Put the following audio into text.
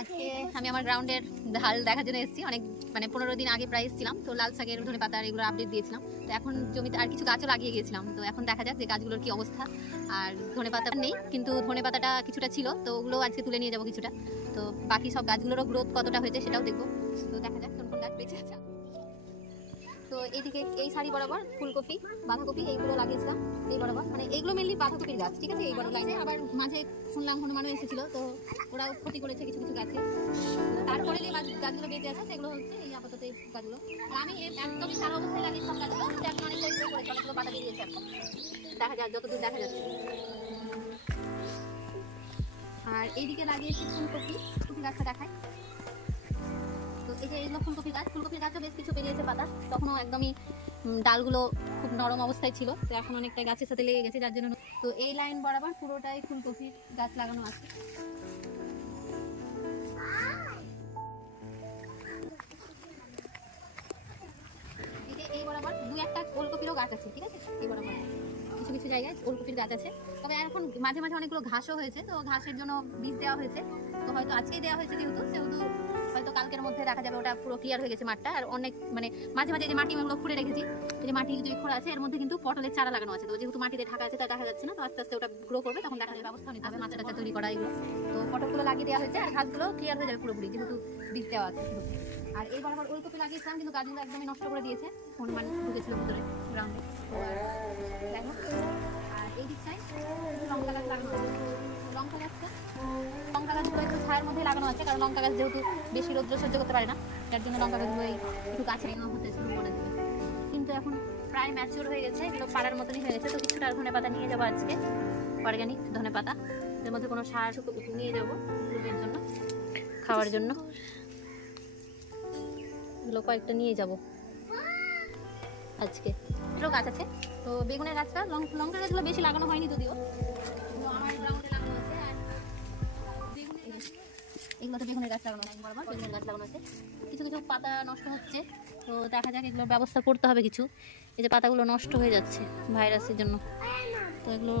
আজকে আমি আমার গ্রাউন্ডের হাল দেখার জন্য এসেছি। অনেক মানে 15 দিন আগে প্রায় এসেছিলাম, তো লাল শাকের ধনে পাতা এগুলো আপডেট দিয়েছিলাম। তো এখন জমিতে আর কিছু গাছও লাগিয়ে গিয়েছিলাম, তো এখন দেখা যাক যে গাছগুলোর কি অবস্থা। আর ধনে পাতা নেই, কিন্তু ধনে পাতাটা কিছুটা ছিল, তো ওগুলো আজকে তুলে নিয়ে যাবো কিছুটা। তো বাকি সব গাছগুলোরও গ্রোথ কতটা হয়েছে সেটাও দেখবো। তো দেখা যাক কোন কোন গাছ বেঁচে আছে। তো এইদিকে এই সারি বরাবর ফুলকপি বাঁধাকপি এইগুলো লাগিয়েছিলাম এই বরাবর, মানে এইগুলো মেনলি বাঁধাকপির গাছ, ঠিক আছে। এই বড় লাইনে আবার মাঝে শুনলাম হনুমানও এসেছিল, তো ওরাও ক্ষতি করেছে কিছু কিছু গাছে। তারপরে যে গাছগুলো বেঁচে আছে সেগুলো হচ্ছে এই আপাতত এই গাছগুলো। আমি একদমই সারা অবস্থায় লাগিয়েছিলাম গাছগুলো, এখন অনেকটা গ্রো করেছে, অনেকগুলো পাতা বেরিয়েছে। এখন দেখা যাক যতদূর দেখা যাচ্ছে। আর এইদিকে লাগিয়েছি ফুলকপি গাছটা দেখায়। তো এই যে এগুলো ফুলকপির গাছও বেশ কিছু বেরিয়েছে পাতা, তখনও একদমই ডালগুলো খুব নরম অবস্থায় ছিল, তো এখন অনেকটা গাছের সাথে লেগে গেছে যার জন্য। তো এই লাইন বরাবর পুরোটাই ফুলকপির গাছ লাগানো আছে। এই বরাবর দু একটা ওলকপিরও গাছ আছে, ঠিক আছে। এই বরাবর কিছু কিছু জায়গায় ওলকপির গাছ আছে, তবে এখন মাঝে মাঝে অনেকগুলো ঘাসও হয়েছে, তো ঘাসের জন্য বীজ দেওয়া হয়েছে। তো হয়তো আজকেই দেওয়া হয়েছে সেহেতু হয়তো কালকের মধ্যে দেখা যাবে ওটা পুরো ক্লিয়ার হয়ে গেছে মাঠটা। আর অনেক মানে মাঝে মাঝে যে মাটিগুলো খুঁড়ে রেখেছি, যে মাটি যে খোঁড়া আছে এর মধ্যে কিন্তু পটলের চারা লাগানো আছে, তো যেহেতু মাটিতে ঢাকা আছে তা দেখা যাচ্ছে না, তো আস্তে আস্তে ওটা গ্রো করবে, তখন দেখা যাবে ব্যবস্থা নিতে হবে মাচা টাচা তৈরি করা এগুলো। তো পটলগুলো লাগিয়ে দেওয়া হয়েছে আর ঘাসগুলো ক্লিয়ার হয়ে যাবে পুরোপুরি, যেহেতু বীজ দেওয়া আছে শুধু। আর এই বরাবর ওলকপি লাগিয়েছিলাম, কিন্তু গাছগুলো একদমই নষ্ট করে দিয়েছে, হনুমান ঢুকেছিল ভিতরে গ্রাউন্ডে। দেখো আর এই দিকটায় লঙ্কা গাছ লাগানো আছে। লঙ্কা গাছগুলো একটু ছায়ার মধ্যে লাগানো আছে, কারণ লঙ্কা গাছ যেহেতু বেশি রৌদ্র সহ্য করতে পারে না, তার জন্য লঙ্কা গাছগুলো একটু গাছে হতে শুরু করে দেবে। কিন্তু এখন প্রায় ম্যাচিওর হয়ে গেছে, এগুলো পাড়ার মতনই হয়ে গেছে। তো কিছুটা ধনে পাতা নিয়ে যাবো আজকে, অর্গ্যানিক ধনে পাতা, এর মধ্যে কোনো সার নিয়ে যাবো গ্রুপের জন্য, খাওয়ার জন্য। এগুলো কয়েকটা নিয়ে যাবো আজকে। এটাও গাছ আছে, তো বেগুনের গাছটা লঙ্কা গাছগুলো বেশি লাগানো হয়নি যদিও, আমার গ্রাউন্ডে লাগানো আছে। আর এগুলোতে বেগুনের গাছ লাগানো আছে, বরাবর বেগুনের গাছ লাগানো আছে। কিছু কিছু পাতা নষ্ট হচ্ছে, তো দেখা যাক এগুলোর ব্যবস্থা করতে হবে কিছু। এই যে পাতাগুলো নষ্ট হয়ে যাচ্ছে ভাইরাসের জন্য, তো এগুলো